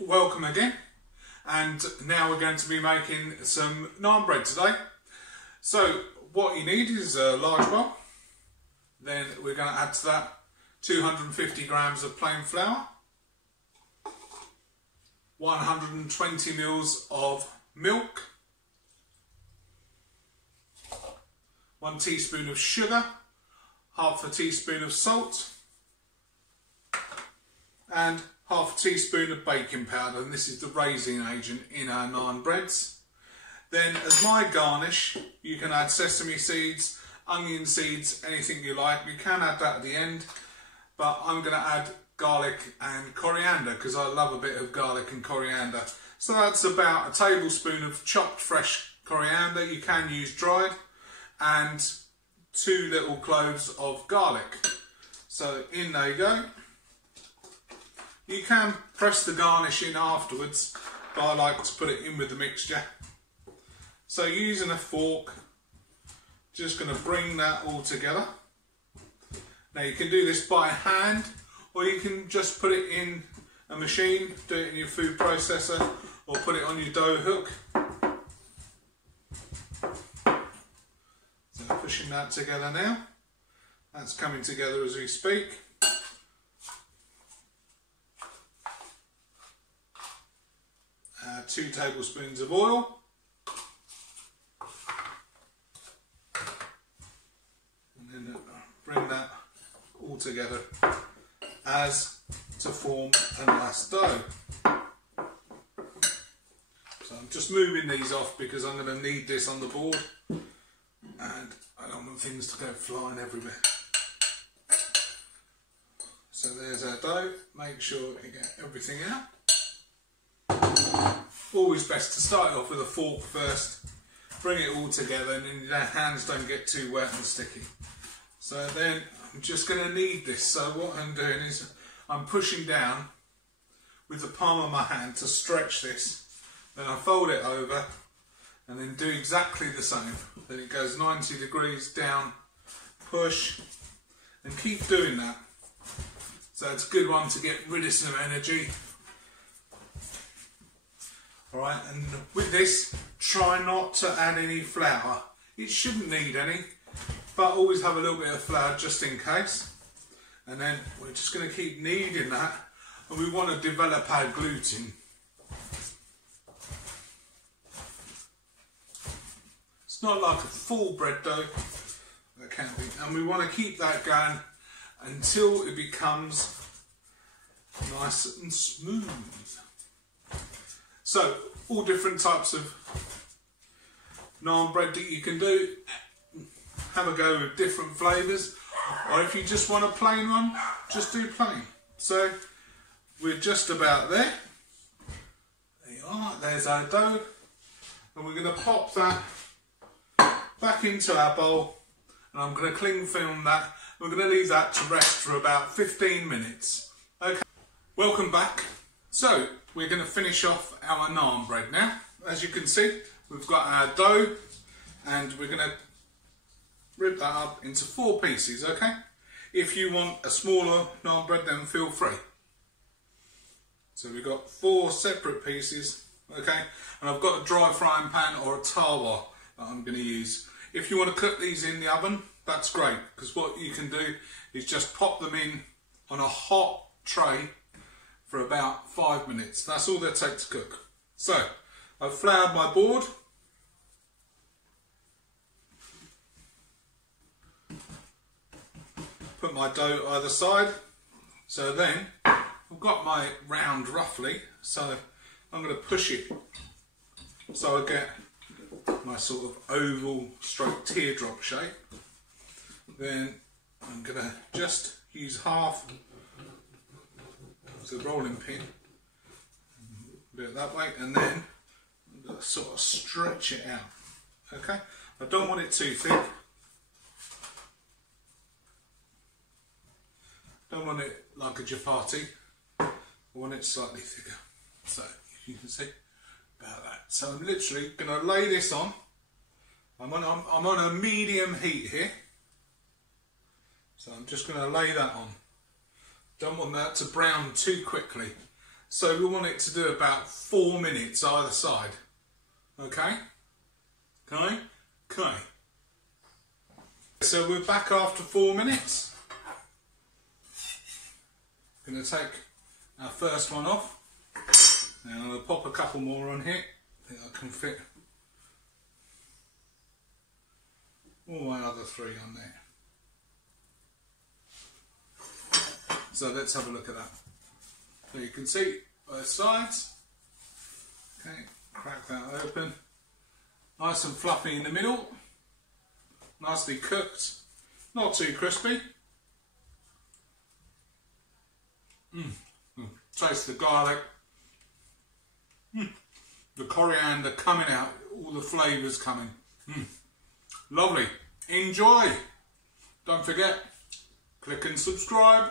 Welcome again, and now we're going to be making some naan bread today. So what you need is a large bowl, then we're going to add to that 250 grams of plain flour, 120 mils of milk, 1 teaspoon of sugar, half a teaspoon of salt, and half a teaspoon of baking powder, and this is the raising agent in our naan breads. Then as my garnish, you can add sesame seeds, onion seeds, anything you like. You can add that at the end, but I'm going to add garlic and coriander because I love a bit of garlic and coriander. So that's about a tablespoon of chopped fresh coriander, you can use dried, and 2 little cloves of garlic. So in there you go. You can press the garnish in afterwards, but I like to put it in with the mixture. So using a fork, just going to bring that all together. Now you can do this by hand, or you can just put it in a machine, do it in your food processor, or put it on your dough hook. So pushing that together now. That's coming together as we speak. 2 tablespoons of oil, and then bring that all together as to form a nice dough. So I'm just moving these off because I'm going to need this on the board and I don't want things to go flying everywhere. So there's our dough. Make sure you get everything out. Always best to start off with a fork first, bring it all together, and then your hands don't get too wet and sticky. So then I'm just going to knead this. So what I'm doing is I'm pushing down with the palm of my hand to stretch this. Then I fold it over and then do exactly the same. Then it goes 90 degrees down, push, and keep doing that. So it's a good one to get rid of some energy. Alright, and with this, try not to add any flour. It shouldn't need any, but always have a little bit of flour just in case. And then we're just going to keep kneading that, and we want to develop our gluten. It's not like a full bread dough, that can be, and we want to keep that going until it becomes nice and smooth. So, all different types of naan bread that you can do. Have a go with different flavours, or if you just want a plain one, just do plain. So, we're just about there. There you are, there's our dough. And we're going to pop that back into our bowl, and I'm going to cling film that. We're going to leave that to rest for about 15 minutes. Okay, welcome back. So, we're going to finish off our naan bread now. As you can see, we've got our dough, and we're going to rip that up into 4 pieces, okay? If you want a smaller naan bread, then feel free. So we've got 4 separate pieces, okay? And I've got a dry frying pan or a tawa that I'm going to use. If you want to cook these in the oven, that's great, because what you can do is just pop them in on a hot tray for about 5 minutes. That's all they take to cook. So, I've floured my board. Put my dough either side. So then, I've got my round roughly, so I'm going to push it so I get my sort of oval stroke teardrop shape. Then I'm going to just use half the rolling pin, do it that way, and then sort of stretch it out. Okay, I don't want it too thick, don't want it like a chapati, I want it slightly thicker. So you can see about that. So I'm literally going to lay this on. I'm on a medium heat here, so I'm just going to lay that on. Don't want that to brown too quickly. So we want it to do about 4 minutes either side. Okay? Okay? Okay. So we're back after 4 minutes. Going to take our first one off. Now I'm going to pop a couple more on here. I think I can fit all my other 3 on there. So let's have a look at that. So you can see both sides. Okay, crack that open. Nice and fluffy in the middle. Nicely cooked. Not too crispy. Taste the garlic. The coriander coming out. All the flavours coming. Lovely. Enjoy. Don't forget, click and subscribe.